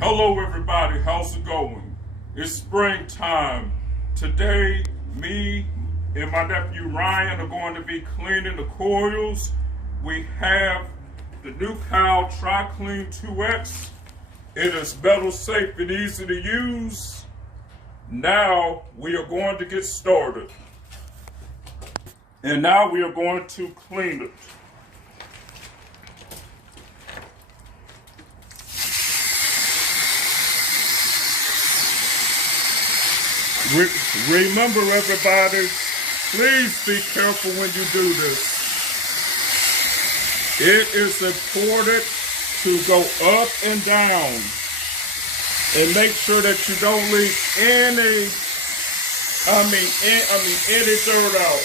Hello everybody, how's it going? It's springtime. Today, me and my nephew Ryan are going to be cleaning the coils. We have the Nu-Calgon Tri-Clean 2X. It is metal safe and easy to use. Now we are going to get started. And now we are going to clean it. Remember everybody, please be careful when you do this. It is important to go up and down and make sure that you don't leave any dirt out.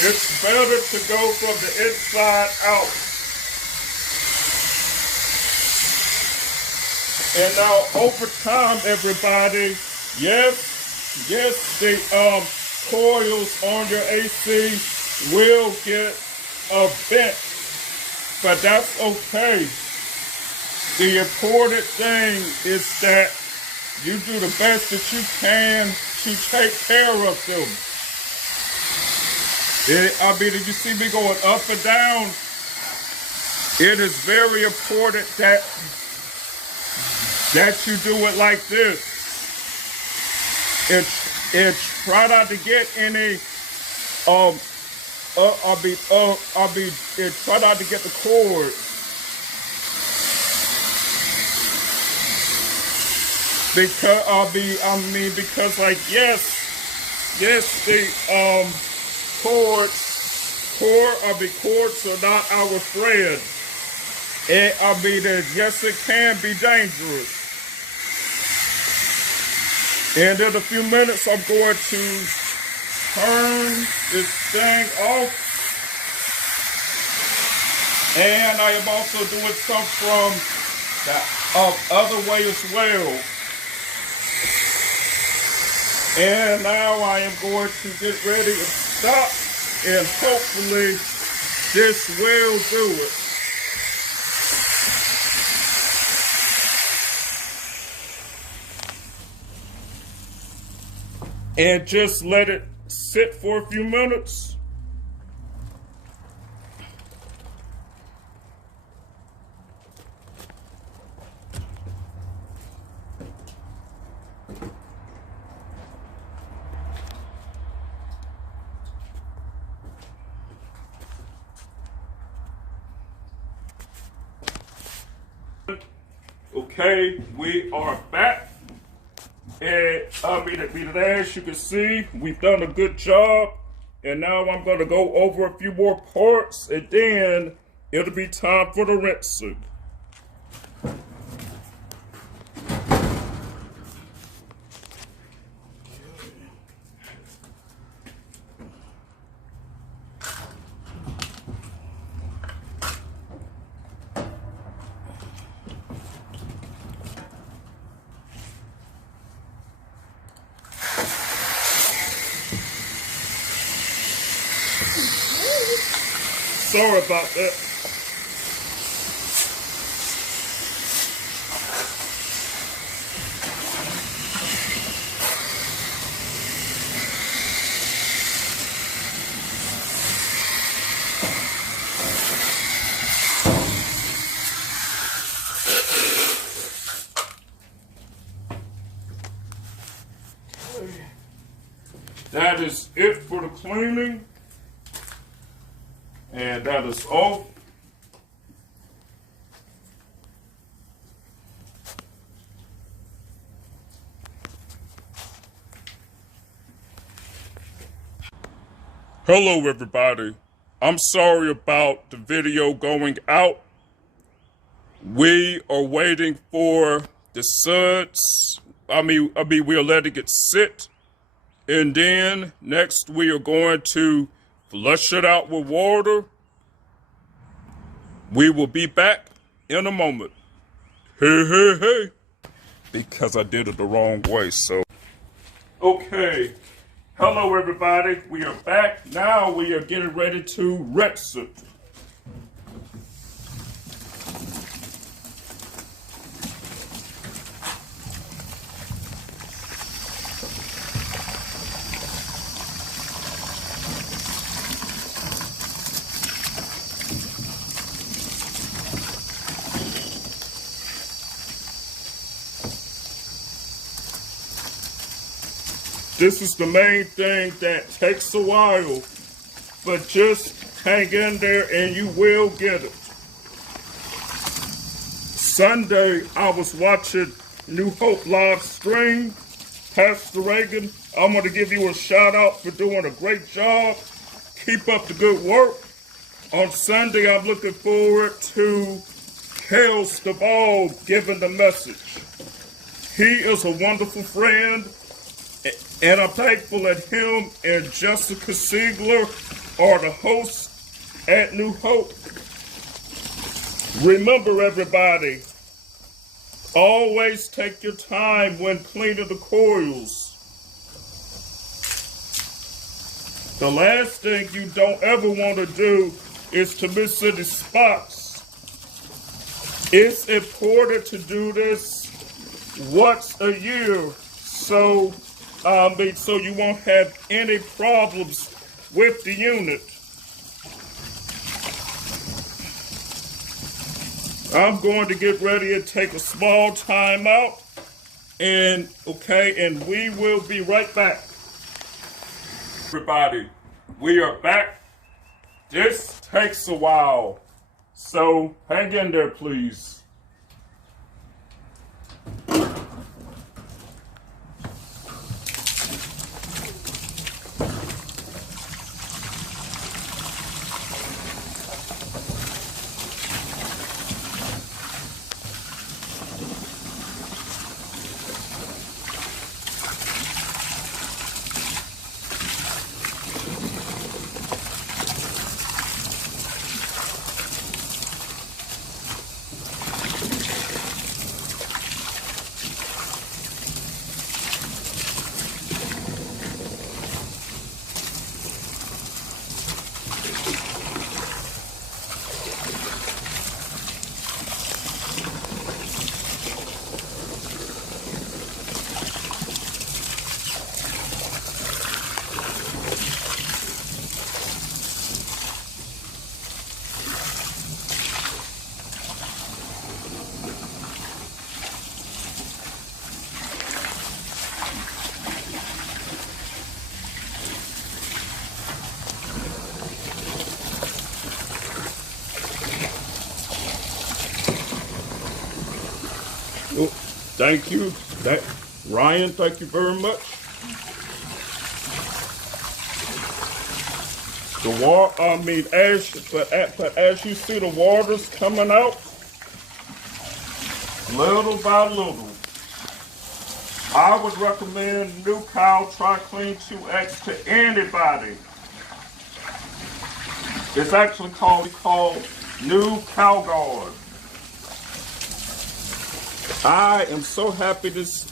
It's better to go from the inside out. And now over time, everybody, yes, the coils on your AC will get a bent, but that's okay. The important thing is that you do the best that you can to take care of them. Did you see me going up and down? It is very important that you do it like this. And try not to get any try not to get the cord. Because like the cords are not our friend. Yes, it can be dangerous. And in a few minutes, I'm going to turn this thing off. And I am also doing some from the other way as well. And now I am going to get ready to stop. And hopefully, this will do it. And just let it sit for a few minutes. Okay, we are back. And as you can see, we've done a good job. And now I'm going to go over a few more parts, and then it'll be time for the rinsing. Sorry about that. That is it for the cleaning. And that is all. Hello everybody. I'm sorry about the video going out. We are waiting for the suds. We're letting it sit. And then next we are going to flush it out with water. We will be back in a moment. Hey. Because I did it the wrong way, so. Okay. Hello, everybody. We are back. Now we are getting ready to rinse it. This is the main thing that takes a while, but just hang in there and you will get it. Sunday, I was watching New Hope live stream. Pastor Reagan, I want to give you a shout out for doing a great job. Keep up the good work. On Sunday, I'm looking forward to Coils giving the message. He is a wonderful friend, and I'm thankful that him and Jessica Siegler are the hosts at New Hope. Remember, everybody, always take your time when cleaning the coils. The last thing you don't ever want to do is to miss any spots. It's important to do this once a year, so you won't have any problems with the unit. I'm going to get ready and take a small time out, and we will be right back. Everybody, we are back. This takes a while, so hang in there, please. Thank you, Ryan. Thank you very much. As you see the water's coming out, little by little. I would recommend Nu-Calgon Tri-Clean 2X to anybody. It's actually called Nu-Calgon. I am so happy this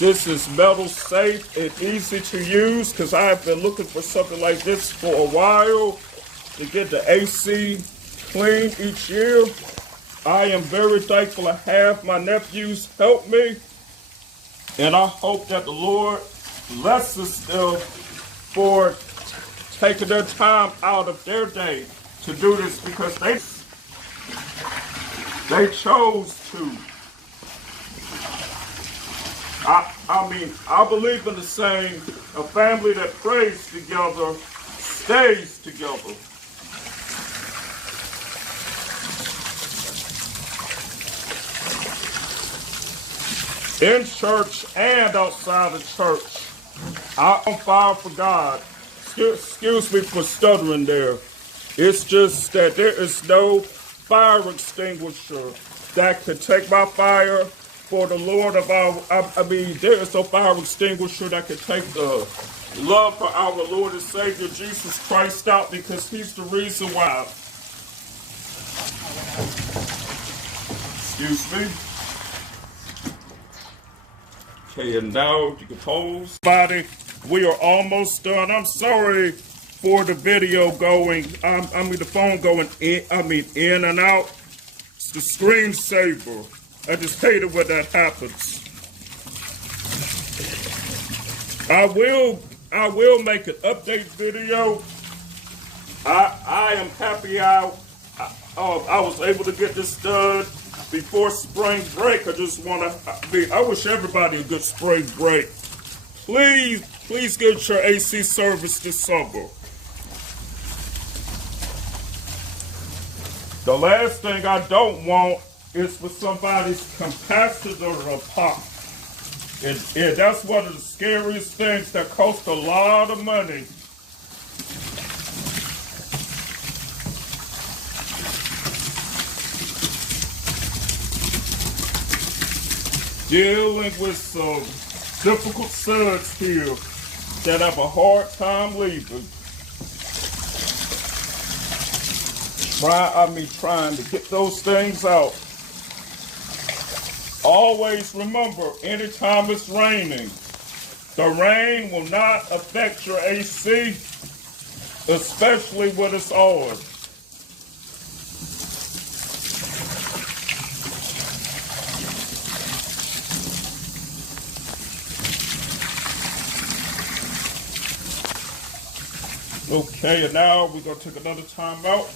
is metal safe and easy to use, because I've been looking for something like this for a while to get the AC clean each year. I am very thankful to have my nephews help me, and I hope that the Lord blesses them for taking their time out of their day to do this, because they chose to. I believe in the saying, a family that prays together stays together. In church and outside of church, I'm on fire for God. Excuse me for stuttering there. It's just that there is no fire extinguisher that could take my fire for the Lord of there is no fire extinguisher that could take the love for our Lord and Savior Jesus Christ out, because He's the reason why. Excuse me. Okay, and now you can pause. Everybody, we are almost done. I'm sorry for the video going, the phone going in and out. It's the screensaver. I just hate it when that happens. I will make an update video. I am happy I was able to get this done before spring break. I wish everybody a good spring break. Please please get your AC service this summer. The last thing I don't want is for somebody's capacitor to pop. And that's one of the scariest things that cost a lot of money. Dealing with some difficult suds here that have a hard time leaving. Trying to get those things out. Always remember, anytime it's raining, the rain will not affect your AC, especially when it's on. Okay, and now we're going to take another time out.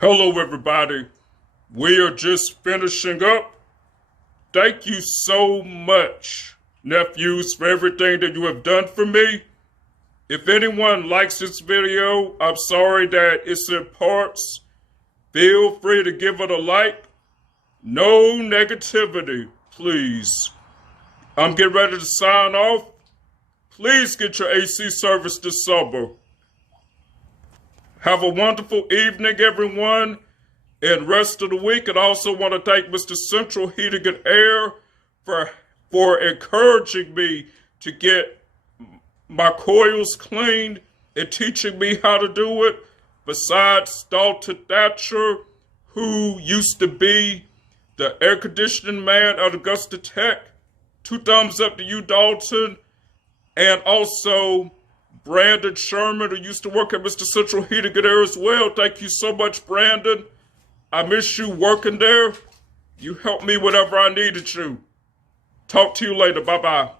Hello, everybody. We are just finishing up. Thank you so much, nephews, for everything that you have done for me. If anyone likes this video, I'm sorry that it's in parts. Feel free to give it a like. No negativity, please. I'm getting ready to sign off. Please get your AC service this summer. Have a wonderful evening, everyone, and rest of the week. And I also want to thank Mr. Central Heating and Air for encouraging me to get my coils cleaned and teaching me how to do it. Besides Dalton Thatcher, who used to be the air conditioning man at Augusta Tech. 2 thumbs up to you, Dalton. And also Brandon Sherman, who used to work at Mr. Central Heating and Air as well. Thank you so much, Brandon. I miss you working there. You helped me whenever I needed you. Talk to you later. Bye-bye.